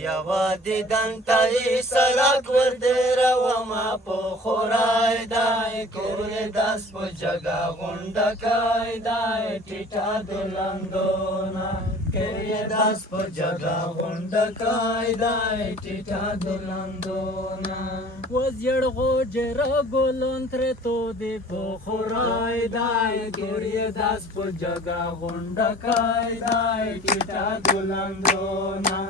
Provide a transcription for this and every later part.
یوا دیدن تایی سرک وردی روما پو خورای دای کوری دست پو جگا غندکای دای ٹیٹا دلندونا کوری دست پو جگا غندکای دای ٹیٹا دلندونا وزیر غوجر گلون تر تو دی پو خورای دای کوری دست پو جگا غندکای دای ٹیٹا دلندونا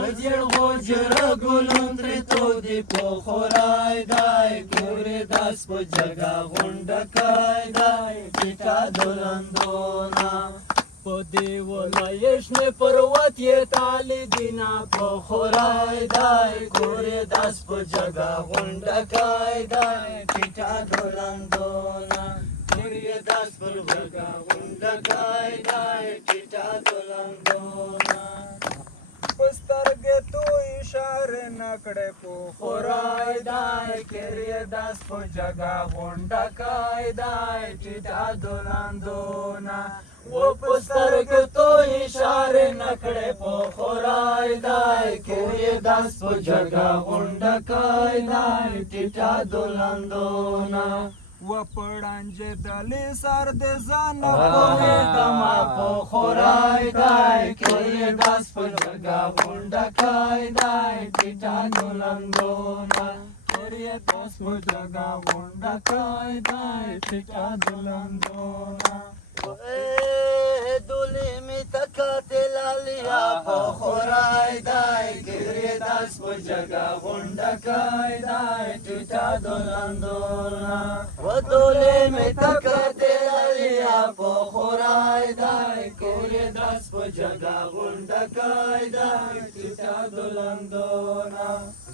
وزیر غوجر گلون تر تو دی پو خورای دای کوری دست پو جگا غندکای دای ٹیٹا دلندونا پدی ولایش نه پروت یه تالی دینا پو خورای دای کوری دست پو جگا غندکای دای ٹیٹا دلندونا کوری دست پو جگا غندکای دای ٹیٹا دلندونا پسترګې تو اشاره نکړې پو خورای دای کوری دست پو جگا غندکای دای ټیټا دلندونا و پسترګ تو اشاره نکړې پو خورای دای کوری دست پو جگا غندکای دای ټیټا دلندونا و پړانج دلې سر د ځان کما پو خورای دای کوری دست پو جگا غندکای دای ټیټا دلندونا کوری دست پو جگا غندکای دای ټیټا دلندونا دولی می تکاتی لالیا پو خورای دای کوری دست پو جگا غندکای دای ټیټا دلندونا و دولی می تکاتی لالیا پو خورای دای کوری دست پو جگا غندکای دای ټیټا دلندونا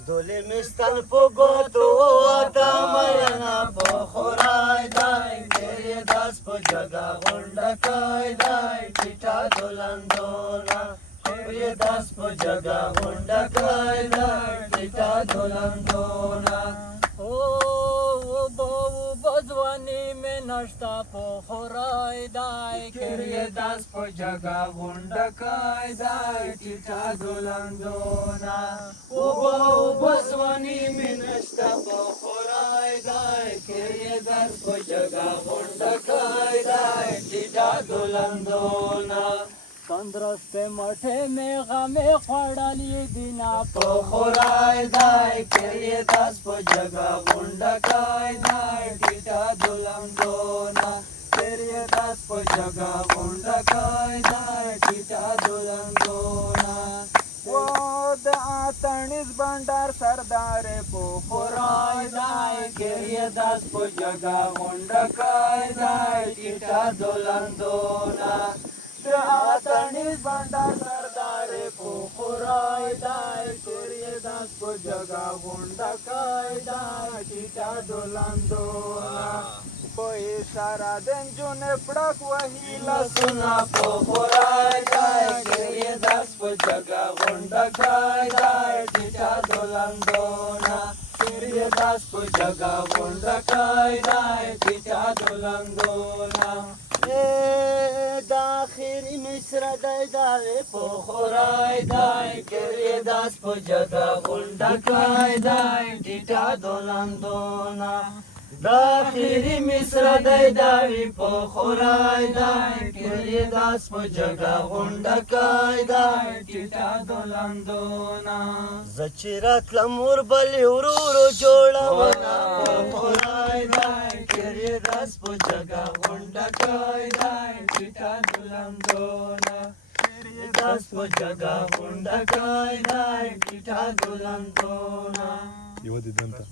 دولی مستن پو گوتو آتا مینا پو خورای دای کوری دست پو جگا غندکای دای ټیټا دلندونا کوری دست پو جگا غندکای دای ټیټا دلندونا او بو بزوانی میں نشتا پو خورای دای کوری دست پو جگا غندکای دای ټیټا دلندونا او بو بزوانی می نشتا پو خورای دای کوری دست پو جگا غندکای دای ټیټا دلندونا تندرست مټه میں غمه خوړلې دینا پو خورای دای کوری دست پو جگا غندکای دای ټیټا دلندونا کوری دست پو جگا غندکای دای ټیټا دلندونا و د اتنیز بندر سردار پو خورای دای کوری دست پو جگا غندکای دای ټیټا دلندونا اتنیز بندر سردار پو خورای دای کوری دست پو جگا غندکای دای ټیټا دلندونا په اشاره د نجونې پړک وهي لاسونه پو خورای دای کوری دست پو جگا غندکای دای ټیټا دلندونا کوری دست پو جگا غندکای دای ټیټا دلندونا داخری مصر دای دای پو خورای دای کوری دست پو جگا غندکای دای ټیټا دلندونا داخری مصر دای دای پو خورای دای کوری دست پو جگا غندکای دای ټیټا دلندونا زچرات لمور بلی ورورو جوړه ونا پو خورای دای کوری دست پو جگا غندکای دای ټیټا دلندونا کوری دست پو جگا غندکای دای ټیټا دلندونا یو دې دنته